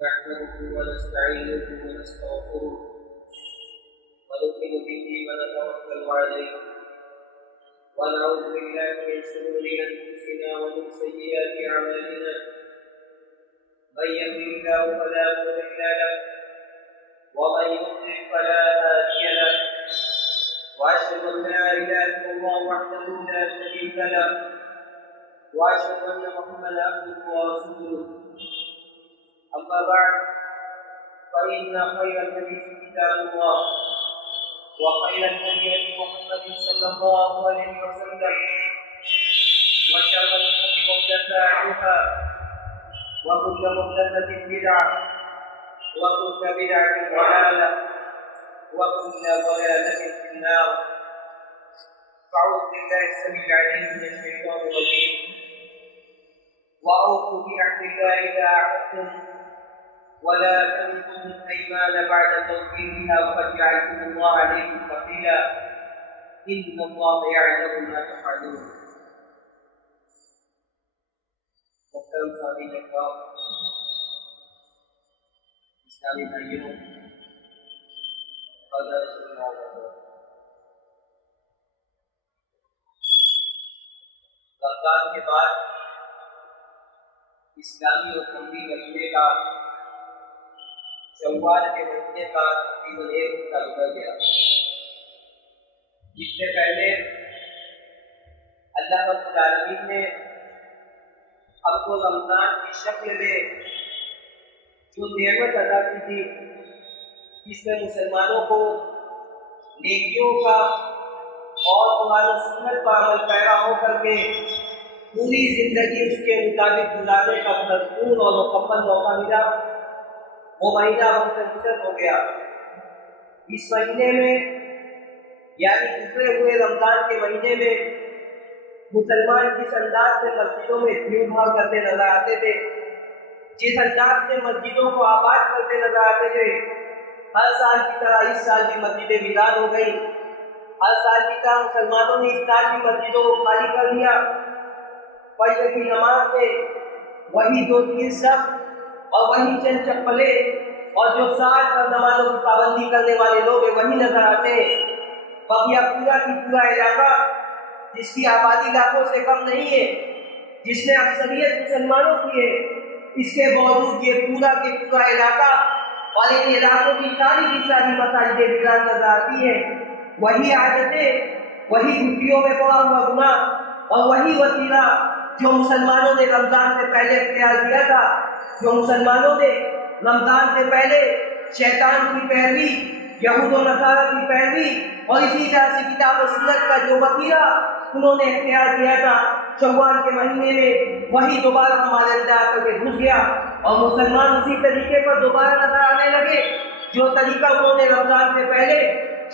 نحمده ونستعينه ونستغفره ونؤمن به ونتوكل عليه ونعوذ بالله من شرور انفسنا ومن سيئات اعمالنا من يهده الله فلا مضل له ومن يضلل فلا هادي له واشهد ان لا اله الا الله وحده لا شريك له واشهد ان محمدا عبده ورسوله أما بعد فإن خير الحديث كتاب الله وخير الهدي هدي محمد صلى الله عليه وسلم وشر الأمور محدثاتها وكل محدثة بدعة وكل بدعة ضلالة وكل ضلالة في النار فأعوذ بالله السميع العليم من الشيطان الرجيم وأوفوا بعهد الله إذا عاهدتم ولا تنقضوا الأيمان بعد توكيدها وقد جعلتم الله عليكم كفيلا إن الله يعلم ما تفعلون. محترم سامعین اکرام، اسلامی بھائیوں، رمضان کے بعد اسلامی اور قمری مہینے کا شوال کے مہینے کا تقریباً ایک ہفتہ گزر گیا. جس سے پہلے اللہ رب العالمین نے ہم کو رمضان کی شکل میں جو نعمت عطا کی تھی، جس میں مسلمانوں کو نیکیوں کا اور قرآن و سنت پر عمل پیرا ہو کر کے پوری زندگی اس کے مطابق گزارنے کا بھرپور اور مکمل موقع ملا. وہ مہینہ منتظر ہو گیا. اس مہینے میں یعنی گزرے ہوئے رمضان کے مہینے میں مسلمان جس انداز سے مسجدوں میں بھیڑ بھاڑ کرتے نظر آتے تھے، جس انداز سے مسجدوں کو آباد کرتے نظر آتے تھے، ہر سال کی طرح اس سال بھی مسجدیں ویران ہو گئی. ہر سال کی طرح مسلمانوں نے اس سال بھی مسجدوں کو خالی کر دیا. فجر کی نماز سے وہی 2-3 صف اور وہی چند چپلے اور جو 60 پر نمازوں کی پابندی کرنے والے لوگ ہیں وہی نظر آتے ہیں. بقیہ پورا کی پورا علاقہ جس کی آبادی لاکھوں سے کم نہیں ہے، جس میں اکثریت مسلمانوں کی ہے، اس کے باوجود یہ پورا کے پورا علاقہ اور ان علاقوں کی ساری مساجدیں ویران نظر آتی ہیں. وہی عادتیں، وہی گھٹیوں میں پڑا ہوا گناہ اور وہی وسیلہ جو مسلمانوں نے رمضان سے پہلے اختیار کیا تھا، جو مسلمانوں نے رمضان سے پہلے شیطان کی پیروی، یہود و نصارہ کی پیروی اور اسی طرح سے کتاب و سنت کا جو وسیلہ انہوں نے اختیار کیا تھا، شوال کے مہینے میں وہی دوبارہ ہمارے اندر آ کر کے گھس گیا اور مسلمان اسی طریقے پر دوبارہ نظر آنے لگے جو طریقہ انہوں نے رمضان سے پہلے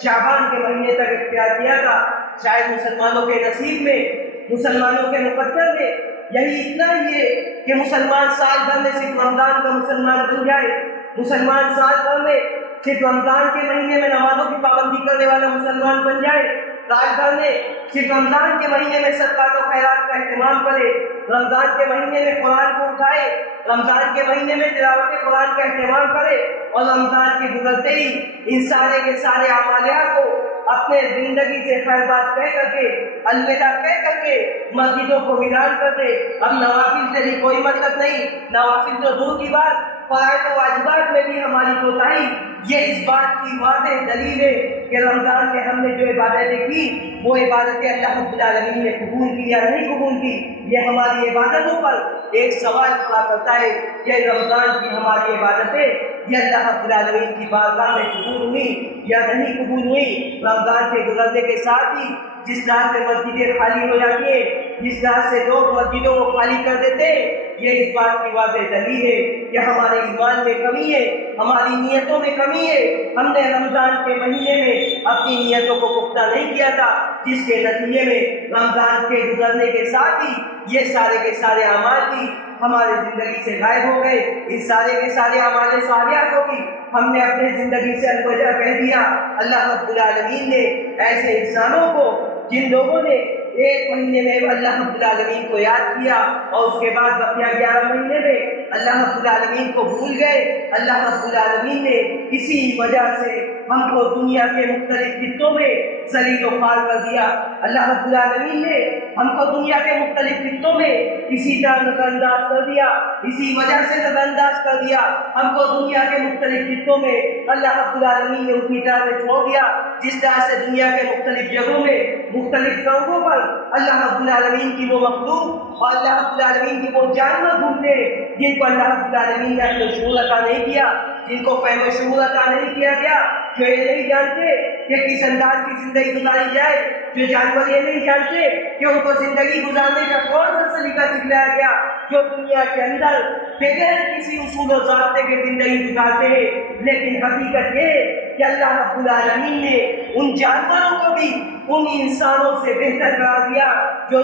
شعبان کے مہینے تک اختیار کیا تھا. شاید مسلمانوں کے نصیب میں، مسلمانوں کے مقدر میں یہی اتنا ہی ہے کہ مسلمان سال بھر میں صرف رمضان کا مسلمان بن جائے، مسلمان سال بھر میں صرف رمضان کے مہینے میں نمازوں کی پابندی کرنے والا مسلمان بن جائے، رات بھر میں صرف رمضان کے مہینے میں صدقات و خیرات کا اہتمام کرے، رمضان کے مہینے میں قرآن کو اٹھائے، رمضان کے مہینے میں تلاوت قرآن کا اہتمام کرے اور رمضان کے گزرتے ہی ان سارے کے سارے اعمالیات کو اپنے زندگی سے خیر بات کہہ کر کے الوداع کہہ کر کے مسجدوں کو ویران کر دے. اب نوافل سے بھی کوئی مطلب نہیں، نوافل تو دور کی بات، فرائض و واجبات میں بھی ہماری کوتاہی. یہ اس بات کی واضح دلیل ہے کہ رمضان میں ہم نے جو عبادتیں کی وہ عبادتیں اللہ رب العالمین نے قبول کی یا نہیں قبول کی. یہ ہماری عبادتوں پر ایک سوال کھڑا کرتا ہے کہ رمضان کی ہماری عبادتیں یہ اللہ رب العالمین کی بارگاہ میں قبول ہوئی یا نہیں قبول ہوئی. رمضان کے گزرنے کے ساتھ ہی جس طرح سے مسجدیں خالی ہو جاتی ہیں، جس طرح سے لوگ مسجدوں کو خالی کر دیتے ہیں، یہ اس بات کی واضح دلیل ہے کہ ہمارے ایمان میں کمی ہے، ہماری نیتوں میں کمی ہے. ہم نے رمضان کے مہینے میں اپنی نیتوں کو پختہ نہیں کیا تھا، جس کے نتیجے میں رمضان کے گزرنے کے ساتھ ہی یہ سارے کے سارے اعمال بھی ہمارے زندگی سے غائب ہو گئے. ان سارے کے سارے اعمال صالحات کو بھی ہم نے اپنے زندگی سے الوداع کہہ دیا. اللہ رب العالمین نے ایسے انسانوں کو جن لوگوں نے ایک مہینے میں اللہ رب العالمین کو یاد کیا اور اس کے بعد بقیہ 11 مہینے میں اللہ رب العالمین کو بھول گئے. اللہ رب العالمین نے اسی وجہ سے ہم کو دنیا کے مختلف خطوں میں ذلیل و خوار کر دیا. اللہ رب العالمین نے ہم کو دنیا کے مختلف خطوں میں اسی طرح نظر انداز کر دیا, اسی وجہ سے نظر انداز کر دیا. ہم کو دنیا کے مختلف خطوں میں اللہ رب العالمین نے اسی طرح سے چھوڑ دیا جس طرح سے دنیا کے مختلف جگہوں میں مختلف سڑکوں پر اللہ رب العالمین کی وہ مخلوق اور اللہ رب العالمین کی وہ جانور گھومتے جن کو اللہ رب العالمین نے اپنا شعور عطا نہیں کیا, جن کو فہم و شعور عطا نہیں کیا گیا, جو یہ نہیں جانتے کہ کس انداز کی زندگی گزاری جائے, جو جانور یہ نہیں جانتے کہ ان کو زندگی گزارنے کا کون سا سلیقہ سکھلایا گیا, جو دنیا کے اندر بغیر کسی اصول و ضابطے کے زندگی گزارتے ہیں. لیکن حقیقت یہ کہ اللہ رب العالمین نے ان جانوروں کو بھی ان انسانوں سے بہتر قرار دیا جو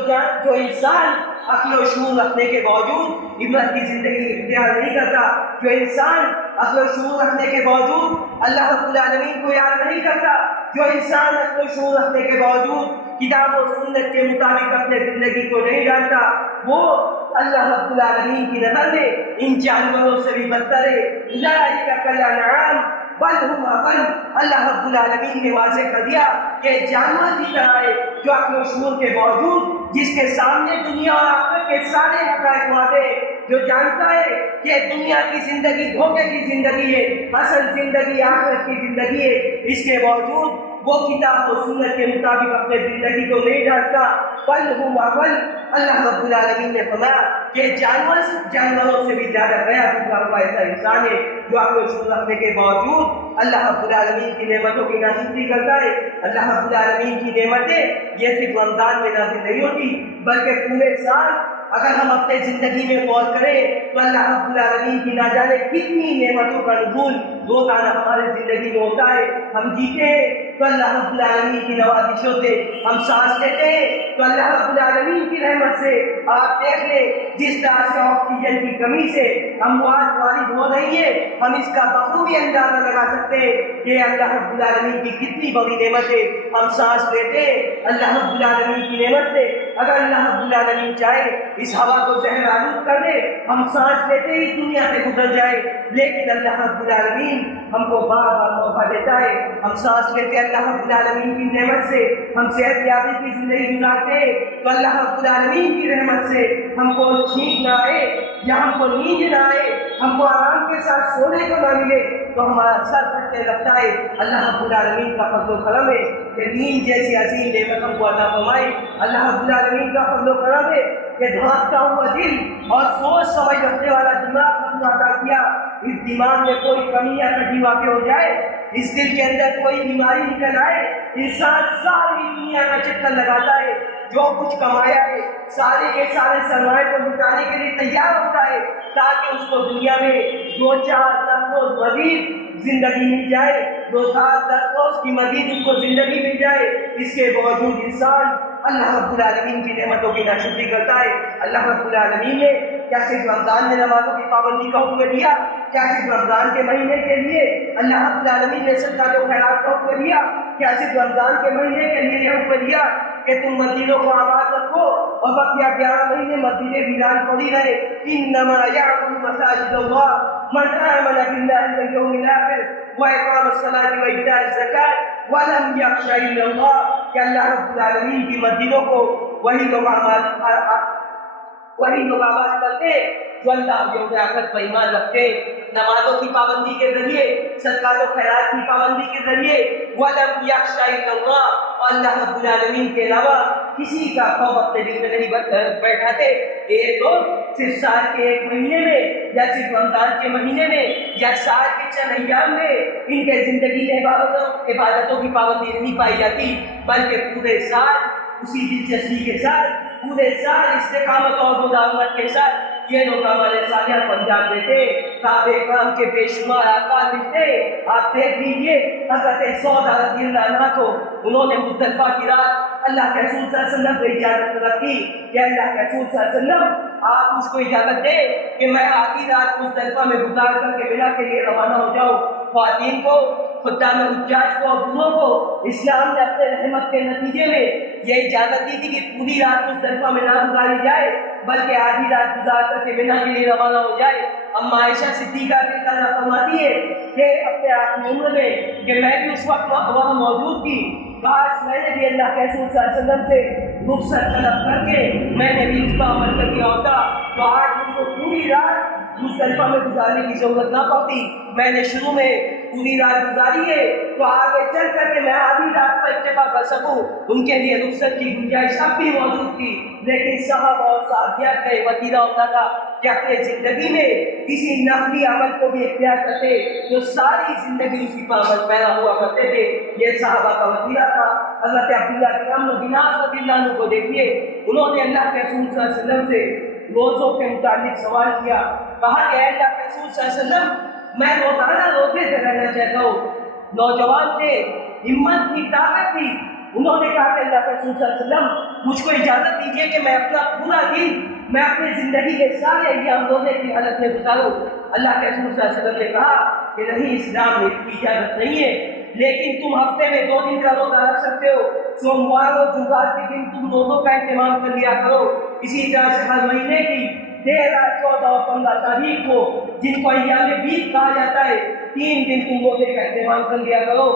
انسان عقل و شعور رکھنے کے باوجود عبرت کی زندگی اختیار نہیں کرتا, جو انسان عقل و شعور رکھنے کے باوجود اللہ رب العالمین کو یاد نہیں کرتا, جو انسان عقل و شعور رکھنے کے باوجود کتاب و سنت کے مطابق اپنے زندگی کو نہیں ڈالتا, وہ اللہ رب العالمین کی نظر میں ان جانوروں سے بھی بدتر ہے. اولئک کالانعام بل هم اضل. اللہ رب العالمین نے واضح کر دیا کہ جانور کی طرح ہے جو عقل و شعور کے باوجود جس کے سامنے دنیا اور آخرت کے سارے حقائق واضح ہیں, جو جانتا ہے کہ دنیا کی زندگی دھوکے کی زندگی ہے, اصل زندگی آخرت کی زندگی ہے, اس کے باوجود وہ کتاب و سنت کے مطابق اپنے زندگی کو نہیں ڈالتا. بل هم اضل. اللہ رب العالمین نے فرمایا کہ جانوروں سے بھی زیادہ گیا گزرا ہوا ایسا انسان ہے جو عقل و شعور رکھنے کے باوجود اللہ رب العالمین کی نعمتوں کی ناشکری کرتا ہے. اللہ رب العالمین کی نعمتیں یہ صرف رمضان میں نازل نہیں ہوتی بلکہ پورے سال اگر ہم اپنے زندگی میں غور کریں تو اللہ رب العالمین کی نہ جانے کتنی نعمتوں کا نزول روزانہ ہمارے زندگی میں ہوتا ہے. ہم جیتے ہیں تو اللہ رب العالمین کی نوازشوں سے, ہم سانس لیتے ہیں تو اللہ رب العالمین کی رحمت سے. آپ دیکھ لیں جس طرح سے آکسیجن کی کمی سے اموات وارد ہو رہی ہے, ہم اس کا بخوبی اندازہ لگا سکتے ہیں کہ اللہ رب العالمین کی کتنی بڑی نعمت ہے. ہم سانس لیتے ہیں اللہ رب العالمین کی نعمت سے. اگر اللہ رب العالمین چاہے اس ہوا کو زہر آلود کر دے, ہم سانس لیتے ہی دنیا سے گزر جائے, لیکن اللہ رب العالمین ہم کو بار بار موقع دیتا ہے. ہم سانس لیتے اللہ رب العالمین کی نعمت سے, ہم صحت یابی کی زندگی گزارتے ہیں تو اللہ رب العالمین کی رحمت سے ہم کو چھینک نہ آئے یا ہم کو نیند نہ آئے, ہم کو آرام کے ساتھ سونے کو نہ ملے تو ہمارا سر پھٹنے لگتا ہے. اللہ رب العالمین کا فضل و کرم ہے کہ نیند جیسی عظیم نعمت ہم کو عطا فرمائی. اللہ رب العالمین کا فضل و کرم ہے کہ دھڑکتا ہوا دل اور سوچ سمجھ رکھنے والا دماغ ہم نے عطا کیا. اس دماغ میں کوئی کمی یا کمی واقع ہو جائے, اس دل کے اندر کوئی بیماری نکل آئے, انسان ساری دنیا کا چکر لگاتا ہے, جو کچھ کمایا ہے سارے کے سارے سرمائے کو لٹانے کے لیے تیار ہوتا ہے تاکہ اس کو دنیا میں 2-4 روز مزید زندگی مل جائے, 2-4 روز کی مزید اس کو زندگی مل جائے. اس کے باوجود انسان اللہ رب العالمین کی نعمتوں کی ناشکری کرتا ہے. اللہ رب العالمین نے کیا صرف رمضان میں نمازوں کی پابندی کا حکم دیا, کیا صرف رمضان کے مہینے کے لیے اللہ رب العالمین نے صدقات و خیرات کا حکم دیا, کیا صرف رمضان کے مہینے کے لیے یہ حکم دیا کہ تم مسجدوں کو آباد رکھو اور بقیہ 11 مہینے مسجدیں ویران پڑی رہے. انما یعمر مساجد اللہ من آمن باللہ والیوم الآخر واقام الصلاۃ وایتاء الزکاۃ ولم یخش الا اللہ. کہ اللہ رب العالمین کی مسجدوں کو وہی لوگ آباد کرتے جو اللہ یوم آخرت پر ایمان رکھتے, نمازوں کی پابندی کے ذریعے, صدقات و خیرات کی پابندی کے ذریعے, وَلَمْ يَخْشَ إِلَّا اللَّهُ, اور اللہ رب العالمین کے علاوہ کسی کا خوف اپنے دل میں نہیں بیٹھاتے. یہ لوگ صرف سال کے 1 مہینے میں یا صرف رمضان کے مہینے میں یا سال کے 4 ایام میں ان کے زندگی میں عبادتوں کی پابندی نہیں پائی جاتی, بلکہ پورے سال اسی دلچسپی کے ساتھ, پورے سال استقامت اور مداومت کے ساتھ یہ لوگ ہمارے صالحہ کو انجام دیتے. صحابہ کرام کے بے شمار آثار ملتے. آپ دیکھ لیجیے حضرت سودا رضی اللہ عنہ کو, انہوں نے مزدلفہ کی رات اللہ کے رسول صلی اللہ علیہ وسلم کو اجازت رکھی کہ اللہ کے رسول صلی اللہ علیہ وسلم آپ مجھ کو اجازت دیں کہ میں آدھی رات مزدلفہ میں گزار کر کے منا کے لیے روانہ ہو جاؤں۔ خواتین کو، خدام حجاج کو اور بوڑھوں کو اسلام نے اپنے رحمت کے نتیجے میں یہ اجازت دی تھی کہ پوری رات مزدلفہ میں نہ گزاری جائے بلکہ آدھی رات گزار کر کے منا کے لیے روانہ ہو جائے۔ اما عائشہ صدیقہ رضی اللہ عنہا فرماتی ہے کہ اپنے آخری عمر میں کہ میں بھی اس وقت وہاں موجود تھی، کاش میں نے بھی اللہ کے رسول صلی اللہ علیہ وسلم سے رخصت طلب کر کے میں نے بھی اس کا عمل کر دیا ہوتا تو آج مجھ کو پوری رات مزدلفہ میں گزارنے کی ضرورت نہ پڑتی۔ میں نے شروع میں پوری رات گزاری ہے تو آگے چل کر کے میں آدھی رات پر اکتفا کر سکوں۔ ان کے لیے رخصت کی گنجائش اب بھی موجود تھی، لیکن صحابہ اور صحابیات کا یہ وتیرہ ہوتا تھا کہ اپنے زندگی میں کسی نفلی عمل کو بھی اختیار کرتے جو ساری زندگی اسی پر عمل پیرا ہوا کرتے تھے۔ یہ صحابہ کا وتیرہ تھا۔ حضرت عبداللہ بن عمرو بن عاص رضی اللہ عنہ کو دیکھیے، انہوں نے اللہ کے رسول صلی اللہ علیہ وسلم سے روزوں کے متعلق سوال کیا، کہا کہ اے اللہ کے رسول صلی اللہ علیہ وسلم میں روزانہ روزے سے رہنا چاہتا ہوں۔ نوجوان تھے، ہمت تھی، طاقت تھی، انہوں نے کہا کہ اللہ کے رسول صلی اللہ علیہ وسلم مجھ کو اجازت دیجیے کہ میں اپنا پورا دن میں اپنی زندگی کے سارے ایام روزے کی حالت میں گزاروں۔ اللہ کے رسول صلی اللہ علیہ وسلم نے کہا کہ نہیں، اسلام میں اس کی اجازت نہیں ہے، لیکن تم ہفتے میں 2 دن کا روزہ رکھ سکتے ہو، سوموار اور جمعرات کے دن تم روزوں کا اہتمام کر لیا کرو۔ اسی طرح سے ہر مہینے کی 13، 14 اور 15 تاریخ کو، جن کو ایام بیس کہا جاتا ہے، 3 دن تم روزے کا اہتمام کر لیا کرو۔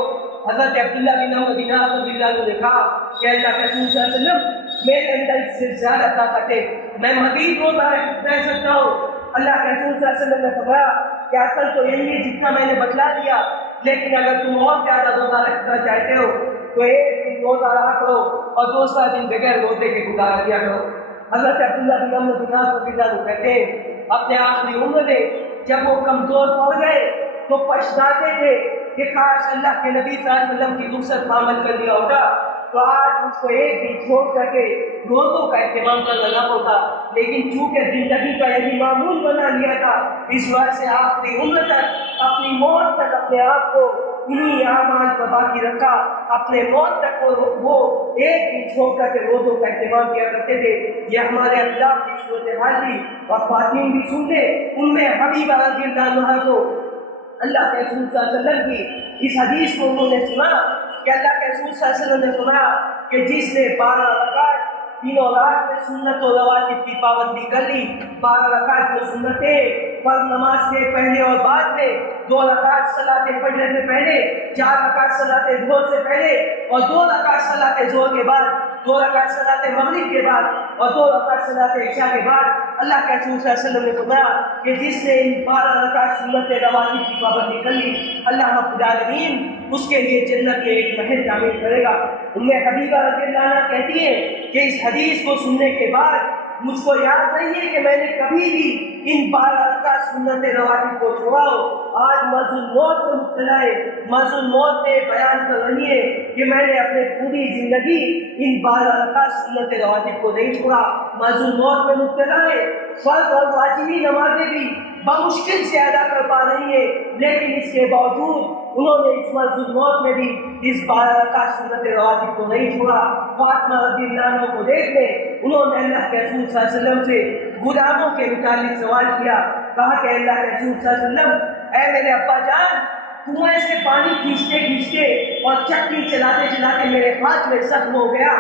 حضرت عبداللہ بن عمرو بن عاص رضی اللہ عنہ نے کہا کہ اللہ کے رسول صلی اللہ علیہ وسلم میرے اندر اس سے زیادہ طاقت ہے، میں مزید روزہ رہ سکتا ہوں۔ اللہ کے رسول صلی اللہ علیہ وسلم نے فرمایا کہ اصل تو یہی ہے جتنا میں نے بتلا دیا، لیکن اگر تم اور زیادہ روزہ رکھنا چاہتے ہو تو 1 دن روزہ رکھا کرو اور دوسرا دن بغیر روزے کے گزارا دیا کرو۔ حضرت عبداللہ بن عمرو بن عاص رضی اللہ عنہ کہتے ہیں اپنے آخری عمر میں جب وہ کمزور پڑ گئے تو پچھتاتے تھے کہ کاش اللہ کے نبی صلی اللہ علیہ وسلم کی رخصت پر عمل کر لیا ہوتا تو آج اس کو 1 دن چھوڑ کر کے روزوں کا اہتمام کرنا نہ ہوتا، لیکن چونکہ زندگی کا یہی معمول بنا لیا تھا، اس وجہ سے آخری عمر تک، اپنی موت تک اپنے آپ کو انہی اعمال پر باقی رکھا۔ اپنے موت تک وہ 1 دن چھوڑ کر کے روزوں کا اہتمام کیا کرتے تھے۔ یہ ہمارے اخلاق کی صورتحال تھی اور خواتین بھی سنتے ان میں حبیبہ رضی اللہ عنہا کو اللہ کے رسول صلی اللہ علیہ وسلم کی اس حدیث کو انہوں نے سنا کہ اللہ کے رسول صلی اللہ علیہ وسلم نے فرمایا کہ جس نے 12 رکعت تینوں رات میں سنت و رواتب کی پابندی کر لی، 12 رکعت جو سنتیں فرض نماز کے پہلے اور بعد میں، 2 رکعت صلاۃ فجر سے پہلے، 4 رکعت صلاۃ ظہر سے پہلے اور 2 رکعت صلاۃ ظہر کے بعد، 2 رکعت صلاۃ مغرب کے بعد اور 2 رکعت صلاۃ عشاء کے بعد، اللہ کے رسول صلی اللہ علیہ وسلم نے فرمایا کہ جس نے ان 12 رکعت سنت رواتب کی پابندی کر لی، اللہ رب العالمین اس کے لیے جنت کے ایک محل تعمیر کرے گا۔ حبیبہ رضی اللہ عنہا کہتی ہے کہ اس حدیث کو سننے کے بعد مجھ کو یاد نہیں ہے کہ میں نے کبھی بھی ان 12 رکعت سنت رواتب کو چھوڑا ہو۔ آج مرض الموت میں مبتلا ہے، مرض الموت میں بیان کر رہی ہے کہ میں نے اپنے پوری زندگی ان 12 رکعت سنت رواتب کو نہیں چھوڑا۔ مرض الموت میں مبتلا ہے، فرض اور واجبی نمازیں بھی بمشکل سے ادا کر پا رہی ہے، لیکن اس کے باوجود انہوں نے اس مرض الموت میں بھی اس 12 رکعت سنت رواتب کو نہیں چھوڑا۔ فاطمہ رضی اللہ عنہ کو دیکھ لیں، انہوں نے اللہ کے رسول صلی اللہ علیہ وسلم سے غلاموں کے متعلق سوال کیا، کہا کہ اللہ کے رسول صلی اللہ علیہ وسلم اے میرے ابا جان، کنویں سے پانی کھینچتے کھینچتے اور چکی چلاتے چلاتے میرے ہاتھ میں زخم ہو گیا،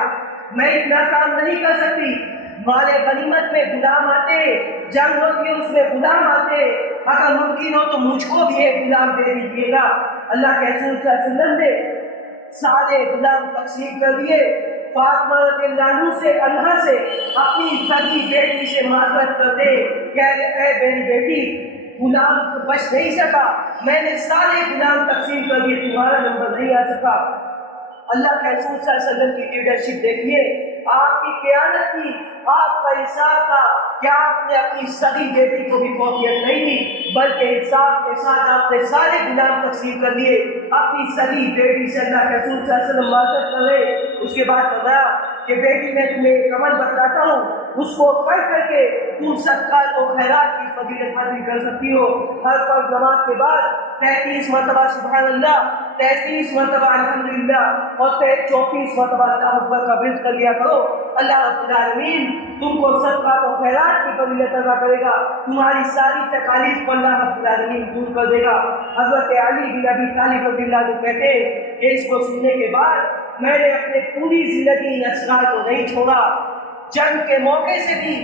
میں اتنا کام نہیں کر سکتی۔ مال غنیمت میں غلام آتے، جنگ ہوتی ہے اس میں غلام آتے، اگر ممکن ہو تو مجھ کو بھی ایک غلام دے دیجیے گا۔ اللہ کے رسول صلی اللہ علیہ وسلم نے سارے غلام تقسیم کر دیے۔ فاطمہ رضی اللہ عنہا سے اپنی سگی بیٹی سے معذرت کرتے کہ اے میری بیٹی، غلام تو بچ نہیں سکا، میں نے سارے غلام تقسیم کر دیے، تمہارا نمبر نہیں آ سکا۔ اللہ کے رسول صلی اللہ علیہ وسلم کی لیڈرشپ دیکھیے، آپ کی قیادت تھی، آپ کا انصاف تھا کہ آپ نے اپنی سگی بیٹی کو بھی فوقیت نہیں دی، بلکہ انصاف کے ساتھ آپ نے سارے غلام تقسیم کر لیے۔ اپنی سگی بیٹی سے اللہ کے رسول صلی اللہ علیہ وسلم معذرت کر رہے، اس کے بعد فرمایا کہ بیٹی میں تمہیں ایک عمل بتلاتا ہوں، اس کو کر کے تم صدقات و خیرات کی فضیلت حاصل کر سکتی ہو۔ ہر فرض نماز کے بعد 33 مرتبہ سبحان اللہ، 33 مرتبہ الحمدللہ اور 34 مرتبہ اللہ اکبر کا ورد کر لیا کرو۔ اللہ رب العالمین تم کو صدقات و خیرات کی فضیلت عطا کرے گا، تمہاری ساری تکالیف کو اللہ رب العالمین دور کر دے گا۔ حضرت علی بن ابی طالب رضی اللہ عنہ کہتے ہیں کہ اس کو سننے کے بعد میں نے اپنے پوری زندگی ان اذکار کو نہیں چھوڑا، جنگ کے موقع سے بھی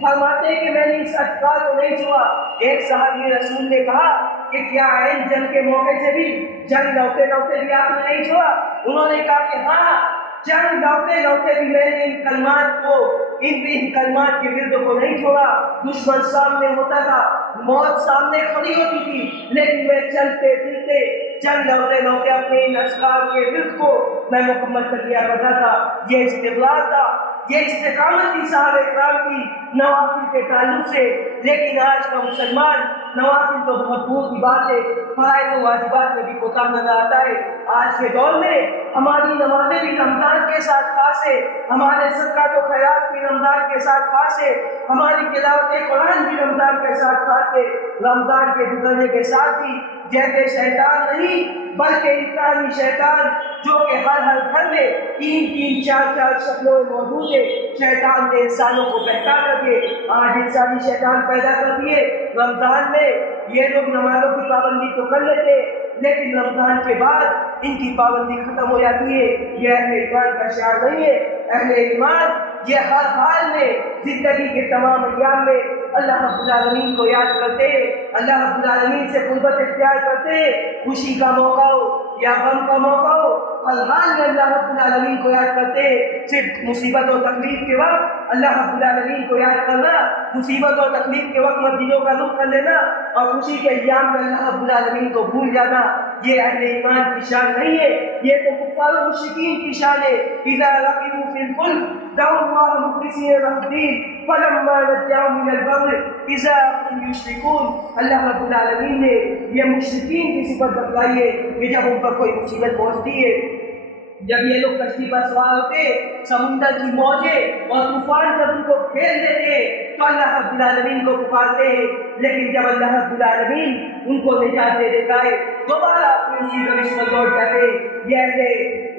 فرماتے ہیں کہ میں نے اس اذکار کو نہیں چھوڑا۔ ایک صحابی رسول نے کہا کہ کیا عین جنگ کے موقع سے بھی، جنگ لوٹے لوٹے بھی آپ نے نہیں چھوڑا؟ انہوں نے کہا کہ ہاں، جنگ لوٹے لوٹے بھی میں نے ان کلمات کو، ان کلمات کے ورد کو نہیں چھوڑا۔ دشمن سامنے ہوتا تھا، موت سامنے کھڑی ہوتی تھی، لیکن میں چلتے پھرتے جنگ لوٹے لوٹے اپنے ان اذکار کے ورد کو میں مکمل کر لیا کرتا تھا۔ یہ استقلال تھا، یہ استقامت تھی صحابہ کرام کی نوافل کے تعلق سے۔ لیکن آج کا مسلمان نوافل تو بہت دور کی بات ہے، فرائض و واجبات میں بھی کوتاہی نظر آتا ہے۔ آج کے دور میں ہماری نمازیں بھی رمضان کے ساتھ خاص ہے، ہمارے صدقات و خیرات بھی رمضان کے ساتھ خاص ہے، ہماری تلاوت قرآن بھی رمضان کے ساتھ خاص ہے۔ رمضان کے گزرنے کے ساتھ ہی جیسے شیطان نہیں بلکہ انسانی شیطان جو کہ ہر گھر میں 3 4 شکلوں میں موجود ہے، شیطان نے انسانوں کو بہکا کر کے آج انسانی شیطان پیدا کر دیے۔ رمضان میں یہ لوگ نمازوں کی پابندی تو کر لیتے، لیکن رمضان کے بعد ان کی پابندی ختم ہو جاتی ہے۔ یہ اہل ایمان کا شعار نہیں ہے۔ اہل ایمان یہ ہر حال میں زندگی کے تمام ایام میں اللہ رب العالمین کو یاد کرتے، اللہ رب العالمین سے قربت اختیار کرتے، خوشی کا موقع ہو یا غم کا موقع ہو، ہر حال میں اللہ رب العالمین کو یاد کرتے۔ صرف مصیبت و تکلیف کے وقت اللہ رب العالمین کو یاد کرنا، مصیبت اور تکلیف کے وقت مسجدوں کا رخ کر لینا اور خوشی کے ایام میں اللہ رب العالمین کو بھول جانا، یہ اہل ایمان کی شان نہیں ہے، یہ تو کفار و مشرکین کی شان ہے۔ اذا رکبوا فی الفلک دعوا اللہ مخلصین لہ الدین فلما نجاهم من البر اذا هم یشرکون۔ اللہ رب العالمین نے یہ مشرکین کی صفت بتلائی ہے کہ جب ان پر کوئی مصیبت پہنچتی ہے، جب یہ لوگ کشتی پر سوار ہوتے، سمندر کی موجیں اور طوفان جب ان کو گھیر لیتے تو اللہ رب العالمین کو پکارتے ہیں، لیکن جب اللہ رب العالمین ان کو نجات دے دیتا ہے دوبارہ اپنی اسی روش پر لوٹ جاتے۔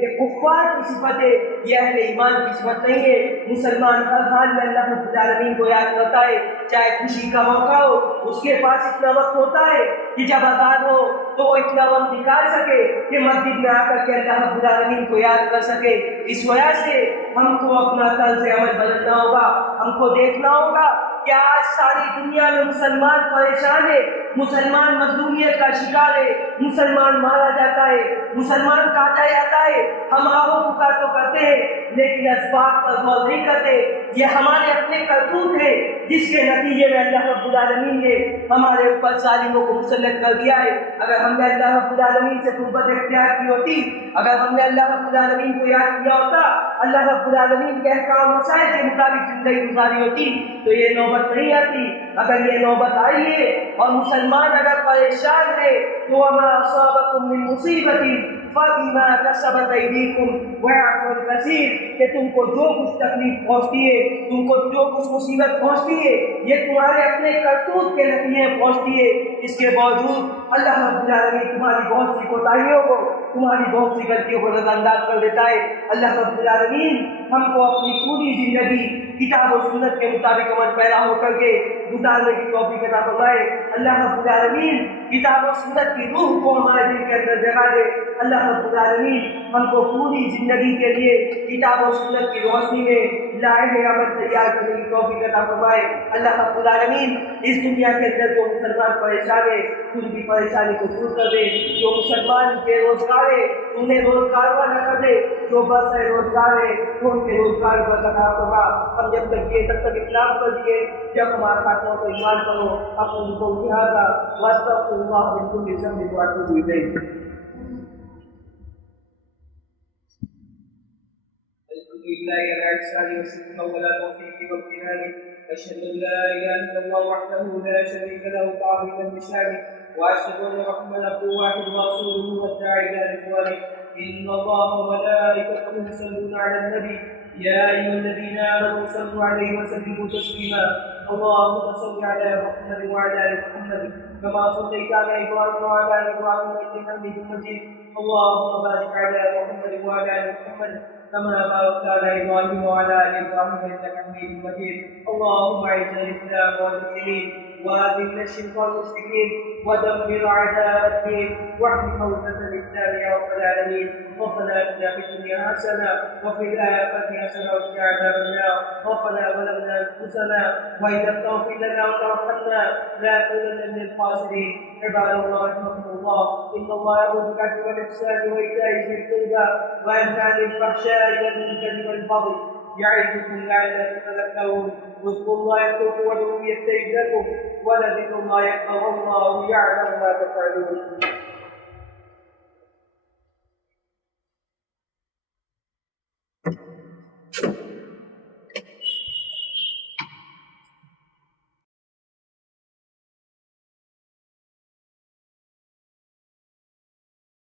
یہ کفار کی صفت ہے، یہ اہل ایمان کی صفت نہیں ہے۔ مسلمان ہر حال میں اللہ رب العالمین کو یاد کرتا ہے، چاہے خوشی کا موقع ہو، اس کے پاس اتنا وقت ہوتا ہے کہ جب آزاد ہو تو وہ اتنا وقت نکال سکے کہ مسجد میں آ کر کے اللہ رب العالمین کو یاد کر سکے۔ اس وجہ سے ہم کو اپنا طرز عمل بدلنا ہوگا، ہم کو دیکھنا ہوگا کہ آج ساری دنیا میں مسلمان پریشان ہے، مسلمان مظلومیت کا شکار ہے، مسلمان مارا جاتا ہے، مسلمان کاٹا جاتا ہے۔ ہم آہو پکار تو کرتے ہیں لیکن اسباب پر غور نہیں کرتے۔ یہ ہمارے اپنے کرتوت ہے جس کے نتیجے میں اللہ رب العالمین نے ہمارے اوپر ظالموں کو مسلط کر دیا ہے۔ اگر ہم نے اللہ رب العالمین سے قربت اختیار کی ہوتی، اگر ہم نے اللہ رب العالمین کو یاد کیا ہوتا، اللہ رب العالمین کے احکام وسائل کے مطابق زندگی گزاری ہوتی تو یہ نوبت نہیں آتی۔ اگر یہ نوبت آئی ہے اور مسلمان اگر پریشان ہے تو وما اصابکم من مصیبت فبما کسبت ایدیکم ویعفو عن کثیر، کہ تم کو جو کچھ تکلیف پہنچتی ہے، تم کو جو کچھ مصیبت پہنچتی ہے، یہ تمہارے اپنے کرتوت کے نتیجے میں پہنچتی ہے۔ اس کے باوجود اللہ رب العالمین تمہاری بہت سی کوتاہیوں کو، تمہاری بہت سی غلطیوں کو نظر انداز کر دیتا ہے۔ اللہ رب العالمین ہم کو اپنی پوری زندگی کتاب و سنت کے مطابق عمل پیرا ہو کر کے گزارنے کی توفیق عطا فرمائے۔ اللہ رب العالمین کتاب و سنت کی روح کو ہمارے دل کے اندر جگہ دے۔ اللہ رب العالمین ہم کو پوری زندگی کے لیے کتاب و سنت کی روشنی میں لائحہ عمل تیار کرنے کی توفیق عطا فرمائے۔ اللہ رب العالمین اس دنیا کے اندر جو مسلمان پریشان ہے ان کی پریشانی کو دور کر دے، جو مسلمان بے روزگار ہے انہیں روزگار والا کر دے، جو بس ہے روزگار ہے ان کے روزگار پر عطا فرما۔ ہم جب تک یہ تب تک اسلام کر دیے جب ہمارا خاتمہ کو ایمان کرو اپنے کو لہٰذا واستغفر اللہ من کل ذنب واتوب الیہ۔ لله على إحسانه وشكره ولا توفيقه وامتنانه، أشهد أن لا إله إلا الله وحده لا شريك له تعظيما بشانه، وأشهد أن محمدا عبده ورسوله والداعي إلى رضوانه، إن الله وملائكته يصلون على النبي يا أيها الذين آمنوا صلوا عليه وسلموا تسليما۔ اللهم صل على محمد وعلى ال محمد كما صليت على ابراهيم وعلى ال ابراهيم انك حميد مجيد. اللهم بارك على محمد وعلى ال محمد كما باركت على ابراهيم وعلى ال ابراهيم انك حميد مجيد. اللهم اعز الاسلام والمسلمين واذل الشرك والمشركين ودمر اعداء الدين واحم حوزه الاسلام يا رب العالمين. ربنا اتنا في الدنيا حسنه وفي الاخره حسنه وقنا عذاب النار. ربنا ظلمنا انفسنا وان لم تغفر لنا وترحمنا لنكونن من الخاسرين. عباد الله رحمكم الله، ان الله يامر بالعدل والاحسان وايتاء ذي القربى وينهى عن الفحشاء والمنكر والبغي يعظكم لعلكم تذكرون. واذكروا الله يذكركم وادعوه يستجب لكم ولذكر الله اكبر والله يعلم ما تفعلون.